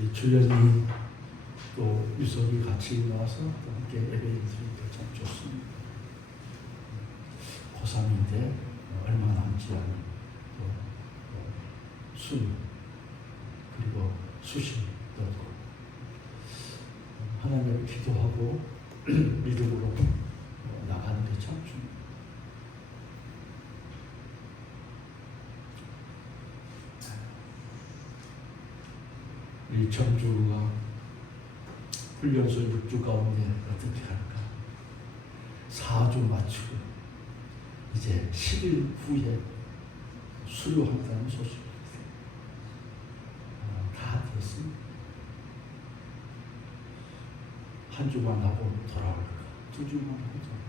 이 주연이 또 유석이 같이 나와서 또 함께 예배 드리니까 참 좋습니다. 고3인데 얼마 남지 않은 술 그리고 수시 넣고 하나님을 기도하고 믿음으로 나가는 게 참 중요해요. 이 청주가 훈련소 6주 가운데 어떻게 할까? 4주 마치고 이제 10일 후에 수료한다는 소식이 다 들었습니다. 한 주만 하고 돌아올까? 2주만 하고 돌아올까?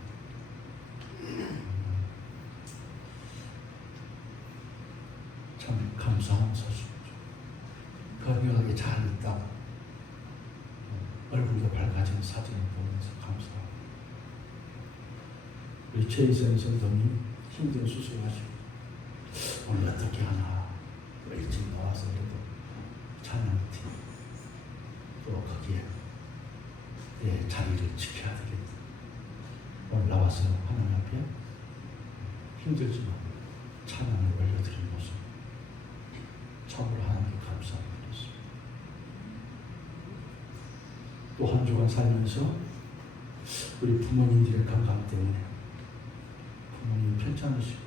참 감사한 소식이죠. 건강하게 잘 있다. 얼굴도 밝아진 사진을 보면서 감사합니다. 우리 최희선 선생님 힘든 수술하시고 오늘 어떻게 하나 일찍 나와서 그래도 찬양팀 또 거기에 내 자리를 지켜야 되겠다. 오늘 나와서 하나님 앞에 힘들지만 찬양을 올려드리는 모습 참으로 하나님께 감사합니다. 또 한 주간 살면서 우리 부모님들의 건강 때문에 부모님 편찮으시고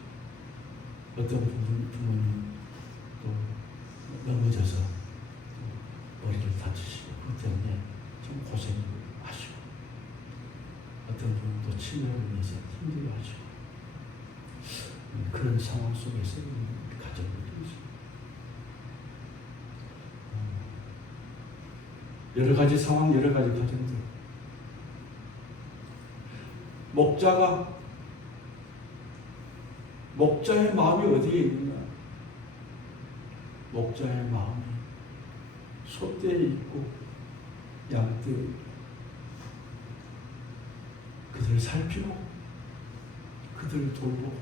어떤 부모님 또 넘어져서 머리를 다치시고 그 때문에 좀 고생하시고 어떤 분은 또 치매로 인해서 힘들어하시고 그런 상황 속에서 가정들이 있습니다. 여러 가지 상황, 여러 가지 가정들. 목자의 마음이 어디에 있느냐? 목자의 마음이 소떼에 있고 양떼에 있고 그들을 살피고 그들을 돌보고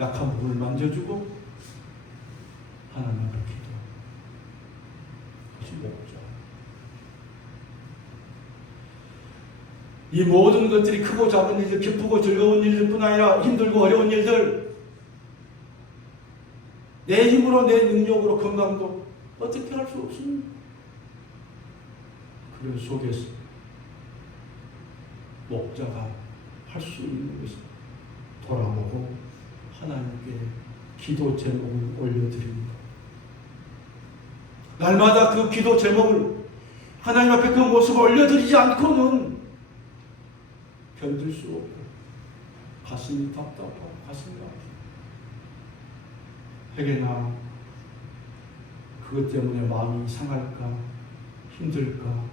약한 부분을 만져주고 하나님 앞에 기도하고 그것이 목자. 이 모든 것들이 크고 작은 일들, 기쁘고 즐거운 일들뿐 아니라 힘들고 어려운 일들, 내 힘으로 내 능력으로 건강도 어떻게 할 수 없습니다. 그 속에서 목자가 할 수 있는 것을 돌아보고 하나님께 기도 제목을 올려드립니다. 날마다 그 기도 제목을 하나님 앞에 그 모습을 올려드리지 않고는 견딜 수 없고 가슴이 답답하고 가슴이 아프고 회개나 그것 때문에 마음이 상할까 힘들까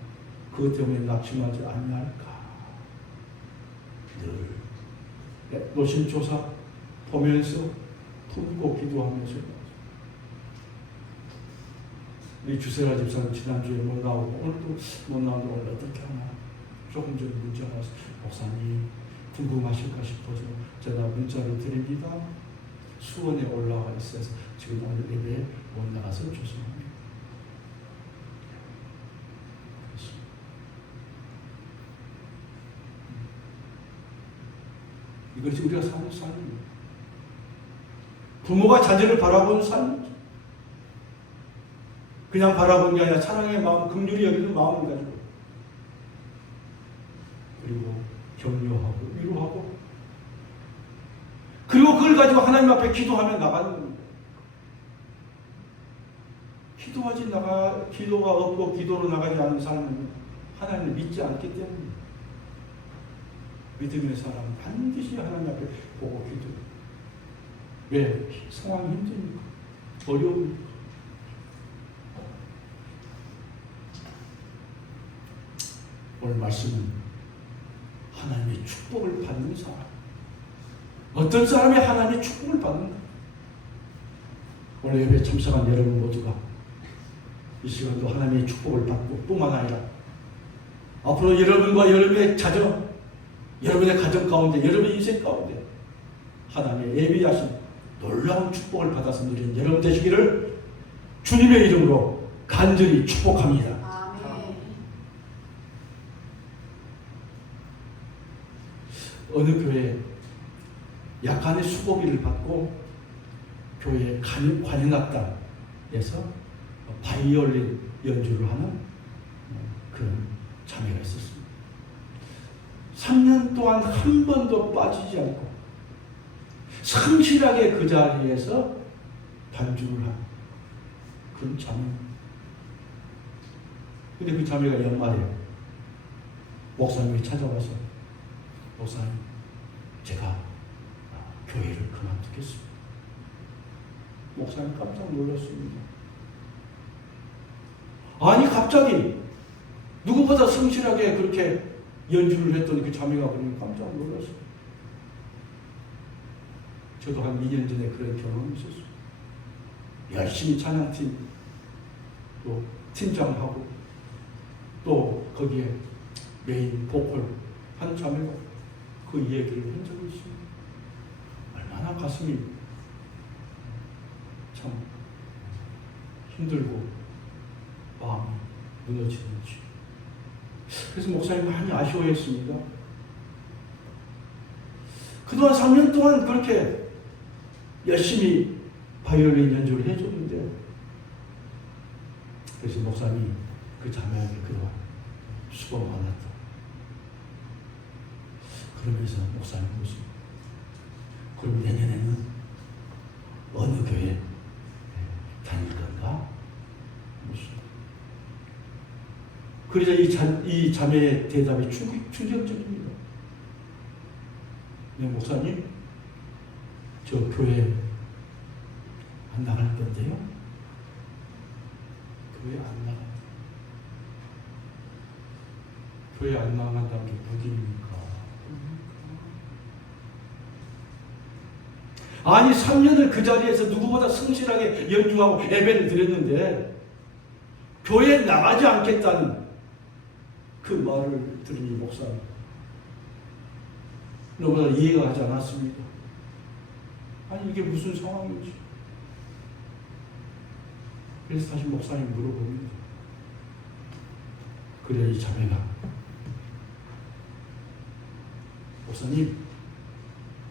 그것 때문에 낙심하지 않을까 늘 노심초사 보면서 품고 기도하면서 이 주세라 집사는 지난주에 못 나오고 오늘도 못 나오는데 오늘 어떻게 하나 조금 전에 문자가 와서 목사님 궁금하실까 싶어서 제가 문자를 드립니다. 수원에 올라와 있어서 지금 오늘 예배에 못 나가서 죄송합니다. 이것이 우리가 사는 삶입니다. 부모가 자녀를 바라보는 삶이죠. 그냥 바라보는 게 아니라 사랑의 마음, 긍휼히 여기는 마음을 가지고 그리고 격려하고 위로하고 그리고 그걸 가지고 하나님 앞에 기도하며 나가는 겁니다. 기도가 없고 기도로 나가지 않은 사람은 하나님을 믿지 않기 때문에 믿음의 사람은 반드시 하나님 앞에 보고 기도해요. 왜? 상황이 힘드니까 어려우니까. 오늘 말씀은 하나님의 축복을 받는 사람. 어떤 사람이 하나님의 축복을 받는가? 오늘 예배에 참석한 여러분 모두가 이 시간도 하나님의 축복을 받고 뿐만 아니라 앞으로 여러분과 여러분의 자녀, 여러분의 가정 가운데, 여러분의 인생 가운데 하나님의 예비하신 놀라운 축복을 받아서 누리는 여러분 되시기를 주님의 이름으로 간절히 축복합니다. 아멘. 어느 교회 약간의 수고비를 받고 교회 관현악단에서 바이올린 연주를 하는 그런 자매가 있었습니다. 3년 동안 한 번도 빠지지 않고 성실하게 그 자리에서 반주를 한 그런 자매. 근데 그 자매가 연말에 목사님이 찾아와서 목사님, 제가 교회를 그만두겠습니다. 목사님 깜짝 놀랐습니다. 아니 갑자기 누구보다 성실하게 그렇게 연주를 했던 그 자매가 그러니 깜짝 놀랐어요. 저도 한 2년 전에 그런 경험이 있었어요. 열심히 찬양팀 또 팀장하고 또 거기에 메인 보컬 한 자매가 그 얘기를 한 적이 있습니다. 얼마나 가슴이 참 힘들고 마음이 무너지는지. 그래서 목사님 많이 아쉬워했습니다. 그동안 3년 동안 그렇게 열심히 바이올린 연주를 해줬는데, 그래서 목사님이 그 자매에게 그동안 수고 많았다. 그러면서 목사님 무슨 그럼 내년에는 어느 교회 다닐 건가? 무슨. 그러자 이 자매의 대답이 충격적입니다. 네, 목사님, 저 교회 안 나갈 건데요? 교회 안 나간다. 교회 안 나간다는 게 무기입니까? 아니 3년을 그 자리에서 누구보다 성실하게 연주하고 예배를 드렸는데 교회에 나가지 않겠다는 그 말을 들으니 목사님 너무나 이해가 하지 않았습니다. 아니 이게 무슨 상황인지. 그래서 다시 목사님 물어봅니다. 그래 이 자매가 목사님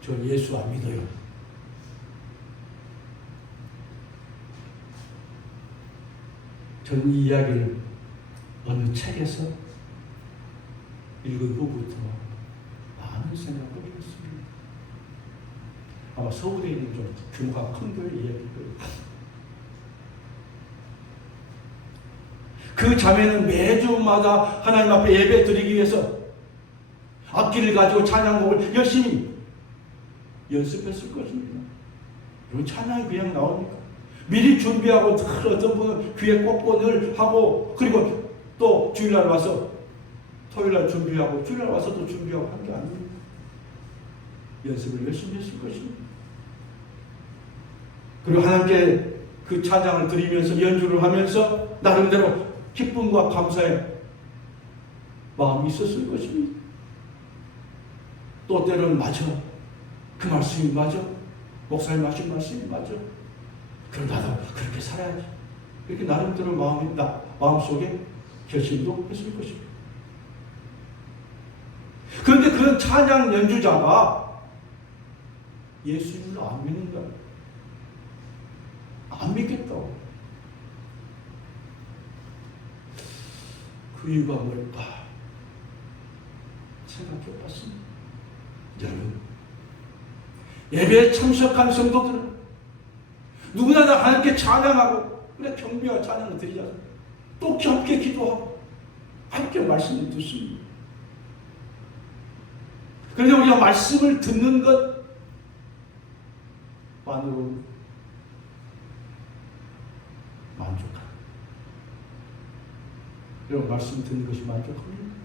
저 예수 안 믿어요. 저는 이 이야기를 어느 책에서 읽은 후부터 많은 생각을 했습니다. 아마 서울에 있는 좀 규모가 큰 교회 이야기일 거예요. 그 자매는 매주마다 하나님 앞에 예배 드리기 위해서 악기를 가지고 찬양곡을 열심히 연습했을 것입니다. 이 찬양이 그냥 나옵니까? 미리 준비하고 어떤 분은 귀에 꽂고 늘 하고 그리고 또 주일날 와서 토요일날 준비하고 주일날 와서 또 준비하고 한 게 아닙니다. 연습을 열심히 했을 것입니다. 그리고 하나님께 그 찬양을 드리면서 연주를 하면서 나름대로 기쁨과 감사의 마음이 있었을 것입니다. 또 때로는 맞아. 그 말씀이 맞아. 목사님 하신 말씀이 맞아. 그럼 나도 그렇게 살아야지. 이렇게 나름대로 마음속에 결심도 했을 것입니다. 그런데 그런 찬양 연주자가 예수님을 안 믿는다. 안 믿겠다고. 그 이유가 뭘까? 생각해 봤습니다. 여러분, 예배에 참석한 성도들은 누구나 다 하나님께 찬양하고 그래 경배와 찬양을 드리자. 또 함께 기도하고 함께 말씀을 듣습니다. 그런데 우리가 말씀을 듣는 것만으로 만족합니다. 여러분 말씀 듣는 것이 만족합니다.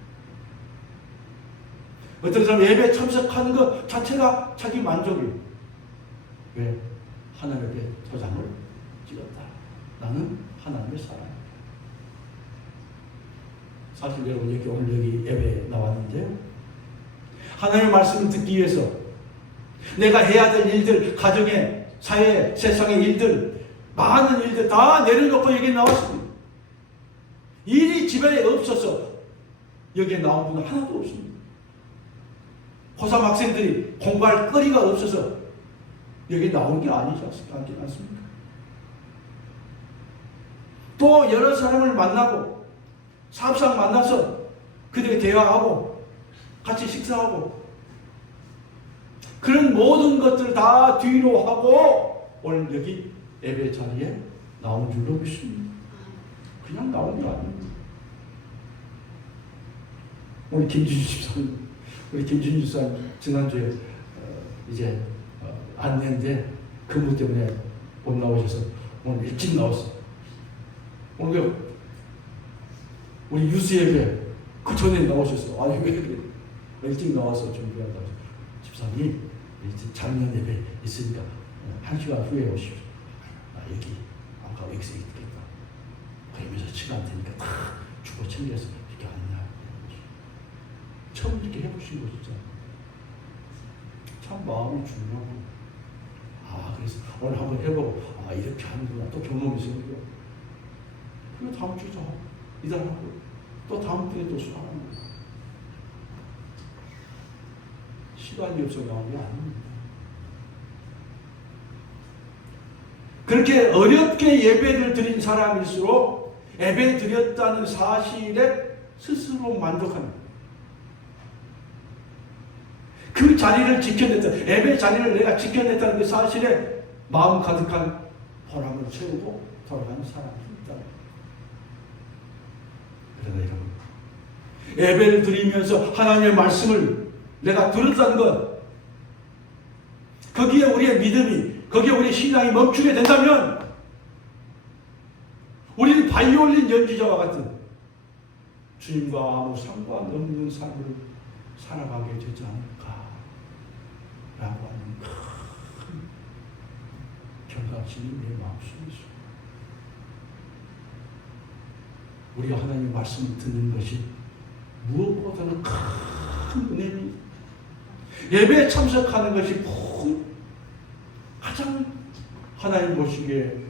어떤 사람 예배에 참석하는 것 자체가 자기 만족이에요. 왜? 하나님께 도장을 찍었다. 나는 하나님의 사람이다. 사실 여러분 오늘 여기 예배에 나왔는데요. 하나님의 말씀을 듣기 위해서 내가 해야 될 일들, 가정의, 사회, 세상의 일들, 많은 일들 다 내려놓고 여기 나왔습니다. 일이 집에 없어서 여기에 나온 분은 하나도 없습니다. 고3 학생들이 공부할 거리가 없어서 여기 나온 게 아니지 않습니까? 또 여러 사람을 만나고 사업상 만나서 그들이 대화하고 같이 식사하고 그런 모든 것들을 다 뒤로 하고 오늘 여기 예배 자리에 나온 줄로 믿습니다. 그냥 나온 게 아닙니다. 오늘 김준주 집사님, 우리 김준주 집사님 지난주에 이제 안내인데 근무 때문에 못 나오셔서 오늘 일찍 나왔어. 오늘 우리 유수예배 그 전에 나오셨어. 아니 왜 그래? 일찍 나와서 준비한다고. 집사님 작년 예배 있으니까 1시간 후에 오십시오. 여기 아까 여기서 있겠다. 그러면서 시간 되니까 다 주고 챙겨서 이렇게 안내하고 처음 이렇게 해보신 거 진짜 참 마음이 중요하고 그래서 오늘 한번 해보고 이렇게 하는구나 또 경험이 생기고 그리고 다음 주 저 이달 하고 또 다음 주에 또 수학하는 거야. 시간이 없어 나온 게 아닙니다. 그렇게 어렵게 예배를 드린 사람일수록 예배 드렸다는 사실에 스스로 만족합니다. 그 자리를 지켜냈다. 예배 자리를 내가 지켜냈다는 그 사실에 마음 가득한 보람을 채우고 돌아가는 사람입니다. 그러나 여러분, 예배를 드리면서 하나님의 말씀을 내가 들었다는 것, 거기에 우리의 믿음이, 거기에 우리의 신앙이 멈추게 된다면 우리는 바이올린 연주자와 같은 주님과 아무 상관없는 삶을 살아가게 되지 않을까 라고 하는 큰 경각심이 내 마음속에 있습니다. 우리가 하나님의 말씀을 듣는 것이 무엇보다는 큰 은혜입니다. 예배에 참석하는 것이 가장 하나님 보시기에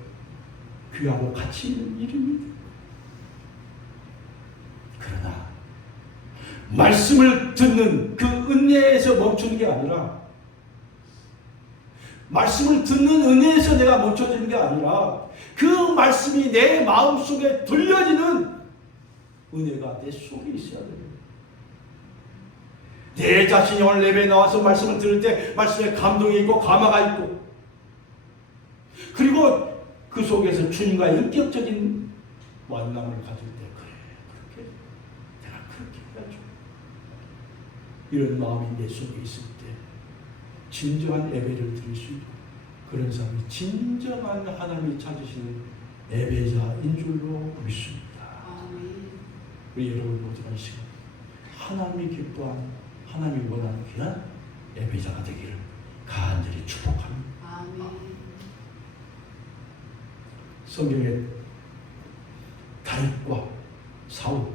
귀하고 가치 있는 일입니다. 그러나 말씀을 듣는 그 은혜에서 멈추는 게 아니라 말씀을 듣는 은혜에서 내가 멈춰지는 게 아니라 그 말씀이 내 마음속에 들려지는 은혜가 내 속에 있어야 됩니다. 내 자신이 오늘 예배에 나와서 말씀을 들을 때 말씀에 감동이 있고 감화가 있고 그리고 그 속에서 주님과의 인격적인 만남을 가질 때 그래 내가 그렇게 해야죠. 이런 마음이 내 속에 있을 때 진정한 예배를 드릴 수 있고 그런 사람이 진정한 하나님이 찾으시는 예배자인 줄로 믿습니다. 우리 여러분 모두가 이 시간 하나님이 기뻐하는 하나님이 원하는 귀한 예배자가 되기를 간절히 축복합니다. 아멘. 성경에 다윗과 사울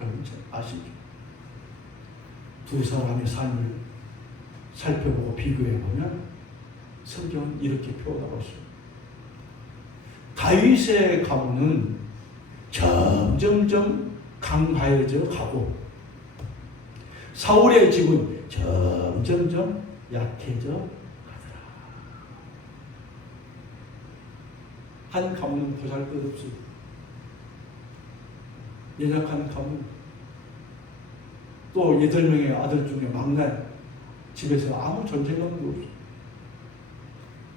여러분 아시죠? 두 사람의 삶을 살펴보고 비교해보면 성경은 이렇게 표현하고 있습니다. 다윗의 가문은 점점점 강하여져 가고 사울의 집은 점점점 약해져 가더라. 한 가문은 보잘것없이 연약한 가문 또 8명의 아들 중에 막내 집에서 아무 존재감도 없어.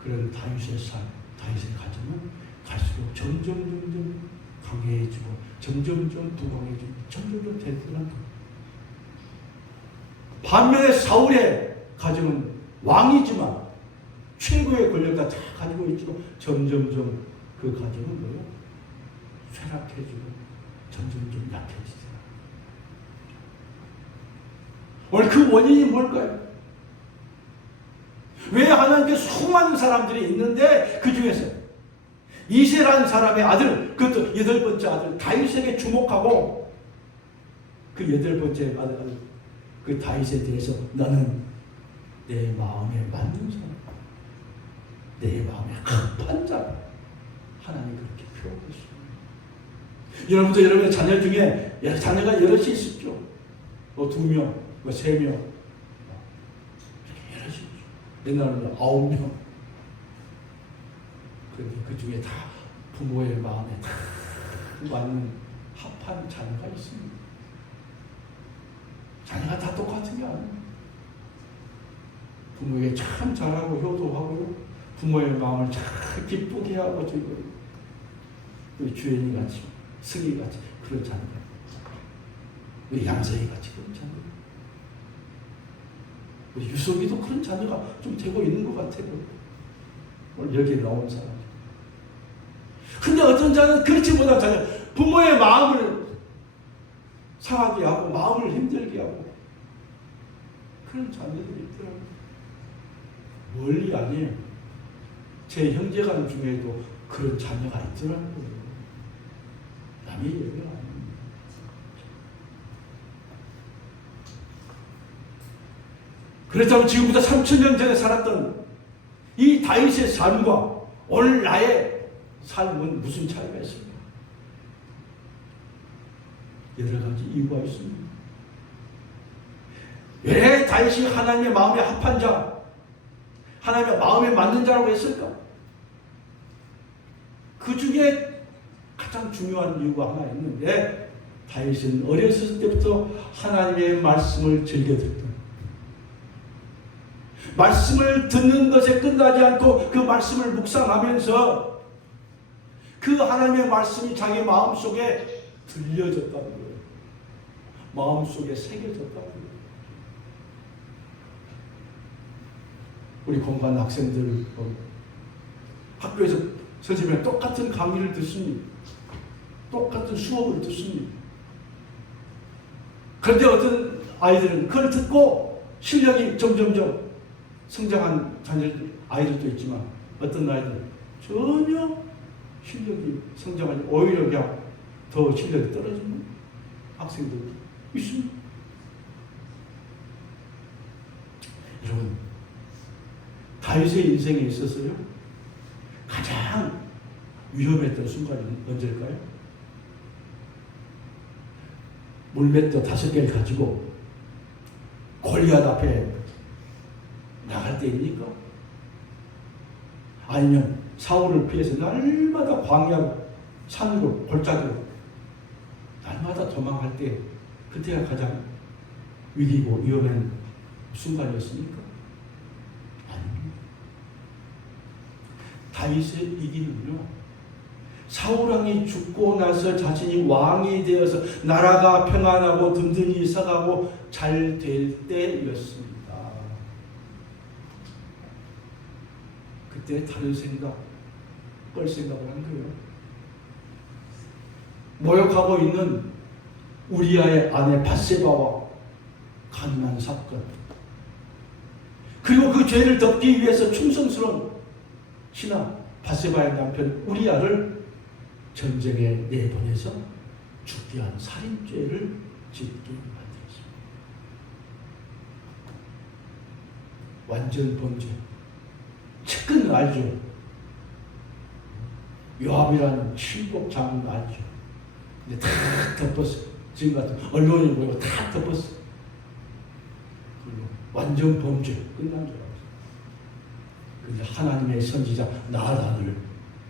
그런 다윗의 삶, 다윗의 가정은 갈수록 점점 강해지고 점점 부강해지고 점점 대단한 반면에 사울의 가정은 왕이지만 최고의 권력을 다 가지고 있지만 점점점 그 가정은 뭐예요? 쇠락해지고 점점점 약해지잖아. 오늘 그 원인이 뭘까요? 왜 하나님께 수많은 사람들이 있는데 그 중에서 이새라는 사람의 아들, 그것도 8번째 아들 다윗에게 주목하고 그 8번째 아들 그 다윗에 대해서 너는 내 마음에 맞는 사람, 내 마음에 합한 자 하나님 그렇게 표현했습니다. 여러분도 여러분의 자녀 중에 자녀가 여럿이 있었죠. 뭐 2명, 뭐 3명, 이렇게 여럿이 있죠. 옛날에는 9명. 그런데 그 중에 다 부모의 마음에 다 맞는 합한 자녀가 있습니다. 자녀가 다 똑같은 게 아니에요. 부모에게 참 잘하고 효도하고요. 부모의 마음을 참 기쁘게 하고 즐거워. 우리 주연이 같이, 승희 같이 그런 자녀가, 우리 양서희 같이 그런 자녀가, 우리 유석이도 그런 자녀가 좀 되고 있는 것 같아요. 오늘 여기에 나온 사람. 근데 어떤 자는 그렇지 못한 자녀, 부모의 마음을 상하게 하고 마음을 힘들게 하고 그런 자녀들이 있더라고요. 멀리 아니에요. 제 형제간 중에도 그런 자녀가 있더라고요. 남의 얘기가 아닙니다. 그렇다면 지금부터 3000년 전에 살았던 이 다윗의 삶과 오늘 나의 삶은 무슨 차이가 있습니까? 여러 가지 이유가 있습니다. 왜 다윗이 하나님의 마음에 합한 자, 하나님의 마음에 맞는 자라고 했을까? 그 중에 가장 중요한 이유가 하나 있는데, 다윗은 어렸을 때부터 하나님의 말씀을 즐겨 듣던, 말씀을 듣는 것에 끝나지 않고 그 말씀을 묵상하면서 그 하나님의 말씀이 자기 마음속에 들려졌다는 거예요. 마음속에 새겨졌다는 거예요. 우리 공부하는 학생들 학교에서 선생님이랑 똑같은 강의를 듣습니다. 똑같은 수업을 듣습니다. 그런데 어떤 아이들은 그걸 듣고 실력이 점점점 성장한 아이들도 있지만, 어떤 아이들은 전혀 실력이 성장하지, 오히려 그냥 더 실력이 떨어지는 학생들도 있습니다. 여러분, 다윗의 인생에 있어서요, 가장 위험했던 순간이 언제일까요? 물맷돌 5개를 가지고 골리앗 앞에 나갈 때입니까? 아니면 사울을 피해서 날마다 광야 산으로 골짜기로 날마다 도망갈 때, 그때가 가장 위기고 위험한 순간이었습니까? 아닙니다. 다윗의 위기는요, 사울왕이 죽고 나서 자신이 왕이 되어서 나라가 평안하고 든든히 서가고 잘 될 때였습니다. 그때 다른 생각, 뻘 생각을 한 거예요. 모욕하고 있는 우리아의 아내 밧세바와 간음한 사건, 그리고 그 죄를 덮기 위해서 충성스러운 신하 밧세바의 남편 우리아를 전쟁에 내보내서 죽게 한 살인죄를 짓게 만들었습니다. 완전 범죄. 측근 알죠? 요압이라는 칠복 장군 알죠? 근데 다 덮었어. 지금 같은 언론이 보이고 다 덮었어. 완전 범죄 끝난 줄 알았어. 근데 하나님의 선지자 나단을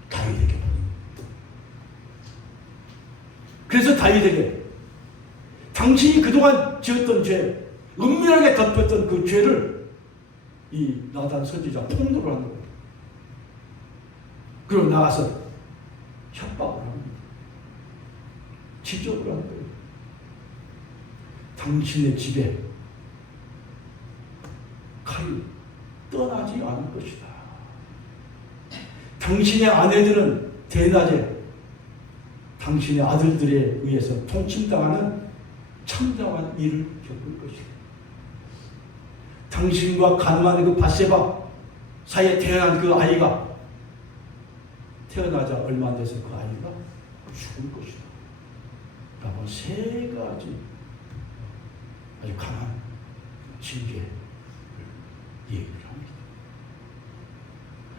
다윗에게 보냅니다. 그래서 다윗에게 당신이 그동안 지었던 죄, 은밀하게 덮었던 그 죄를 이 나단 선지자 폭로를 하는 거예요. 그리고 나가서 협박을 합니다. 지적을 하는 거예요. 당신의 집에 칼이 떠나지 않을 것이다. 당신의 아내들은 대낮에 당신의 아들들에 의해서 통침당하는 참담한 일을 겪을 것이다. 당신과 간음하는 그 밧세바 사이에 태어난 그 아이가 태어나자 얼마 안 돼서 그 아이가 죽을 것이다. 라고 3가지 아주 강한 징계를 얘기를 합니다.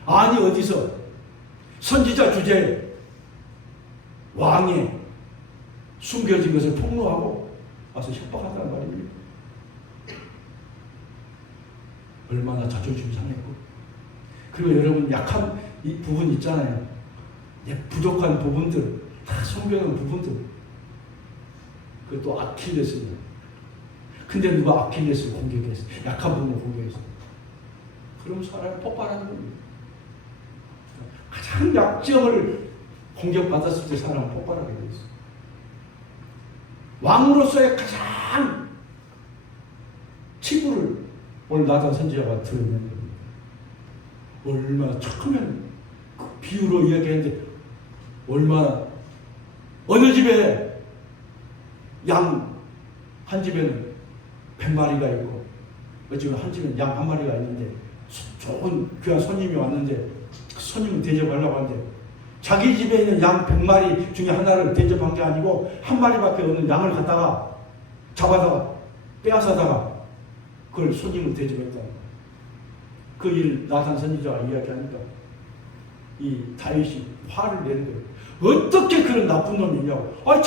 아니 어디서 선지자 주제에 왕의 숨겨진 것을 폭로하고 와서 협박한다는 말입니다. 얼마나 자존심 상했고. 그리고 여러분 약한 이 부분 있잖아요. 부족한 부분들, 다 숨겨놓은 부분들. 그것도 아킬레스입니다. 근데 누가 아킬레스를 공격했어? 약한 부분을 공격했어. 그럼 사람이 폭발하는 겁니다. 가장 약점을 공격받았을 때 사람은 폭발하게 돼 있어. 왕으로서의 가장 치부를 오늘 나단 선지자가 드러낸 겁니다. 얼마나 처음에는 그 비유로 이야기했는데 얼마나 어느 집에 양 한 집에는 100마리가 있고 어쩌면 한 집에는 양 한 마리가 있는데 좋은 귀한 손님이 왔는데 손님을 대접하려고 하는데 자기 집에 있는 양 100마리 중에 하나를 대접한 게 아니고 한 마리밖에 없는 양을 갖다가 잡아다가 빼앗아다가 그걸 손님을 대접했다. 그 일 나단 선지자가 이야기하니까 이 다윗이 화를 내는 거예요. 어떻게 그런 나쁜 놈이냐고. 아니